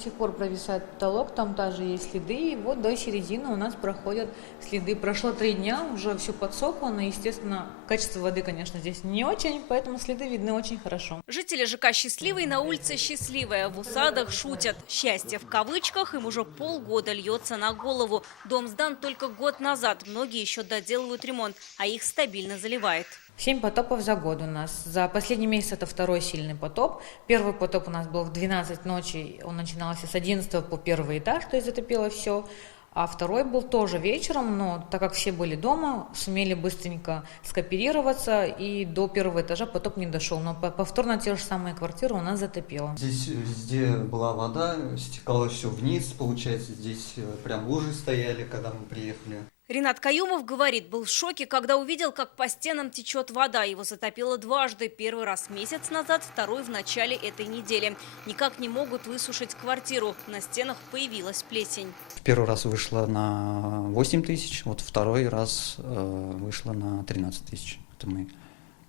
сих пор провисает потолок, там тоже есть следы, и вот до середины у нас проходят следы. Прошло 3 дня, уже все подсохло, естественно, качество воды, конечно, здесь не очень, поэтому следы видны очень хорошо. Жители ЖК «Счастливый» на улице «Счастливая». В усадах шутят. Счастье в кавычках им уже полгода льется на голову. Дом сдан только год назад. Многие еще доделывают ремонт, а их стабильно заливает. 7 потопов за год у нас. За последний месяц это второй сильный потоп. Первый потоп у нас был в 12 ночи. Он начинался с 11 по первый этаж, то есть затопило все. А второй был тоже вечером, но так как все были дома, сумели быстренько скооперироваться, и до первого этажа потоп не дошел. Но повторно те же самые квартиры у нас затопило. Здесь везде была вода, стекало все вниз, получается, здесь прям лужи стояли, когда мы приехали. Ринат Каюмов говорит, был в шоке, когда увидел, как по стенам течет вода. Его затопило дважды. Первый раз месяц назад, второй в начале этой недели. Никак не могут высушить квартиру. На стенах появилась плесень. В первый раз вышла на 8 тысяч, вот второй раз вышла на 13 тысяч. Это мы,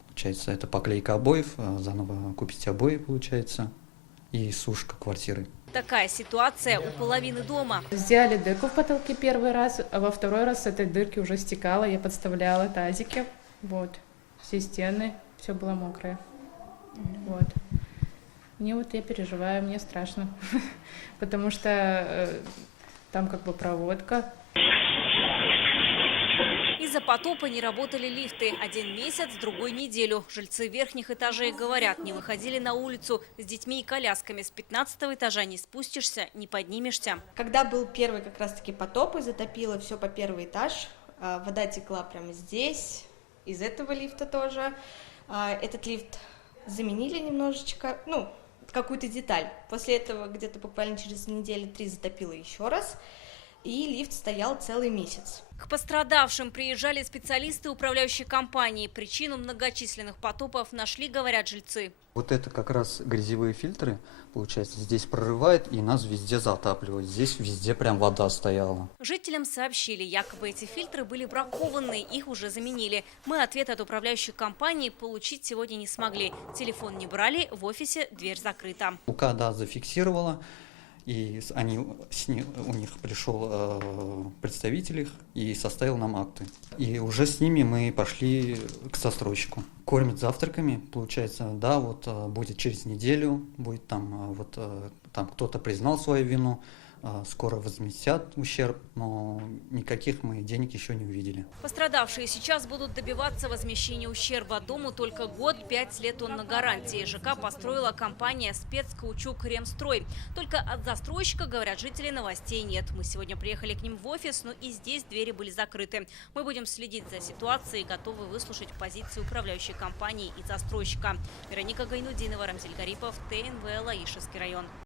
получается, это поклейка обоев, заново купить обои, получается, и сушка квартиры. Такая ситуация у половины дома. Сделали дырку в потолке первый раз, а во второй раз с этой дырки уже стекало. Я подставляла тазики, вот, все стены, все было мокрое, вот. Мне вот я переживаю, мне страшно, потому что там как бы проводка. Из-за потопа не работали лифты. Один месяц, другой неделю. Жильцы верхних этажей говорят, не выходили на улицу с детьми и колясками. С 15-го этажа не спустишься, не поднимешься. Когда был первый как раз-таки потоп и затопило все по первый этаж, вода текла прямо здесь, из этого лифта тоже. Этот лифт заменили немножечко, ну, какую-то деталь. После этого где-то буквально через недели 3 затопило еще раз. И лифт стоял целый месяц. К пострадавшим приезжали специалисты управляющей компании. Причину многочисленных потопов нашли, говорят жильцы. Вот это как раз грязевые фильтры, получается, здесь прорывает и нас везде затапливает. Здесь везде прям вода стояла. Жителям сообщили, якобы эти фильтры были бракованные, их уже заменили. Мы ответ от управляющей компании получить сегодня не смогли. Телефон не брали, в офисе дверь закрыта. УК, да, зафиксировала. И у них пришел представитель их и составил нам акты. И уже с ними мы пошли к застройщику. Кормят завтраками, получается, да, вот будет через неделю, будет там, вот там кто-то признал свою вину, скоро возместят ущерб, но никаких мы денег еще не увидели. Пострадавшие сейчас будут добиваться возмещения ущерба. Дому только год, 5 лет он на гарантии. ЖК построила компания «Спецкаучук Ремстрой». Только от застройщика, говорят жители, новостей нет. Мы сегодня приехали к ним в офис, но и здесь двери были закрыты. Мы будем следить за ситуацией и готовы выслушать позицию управляющей компании и застройщика. Вероника Гайнудинова, Рамзиль Гарипов, ТНВ, Лаишевский район.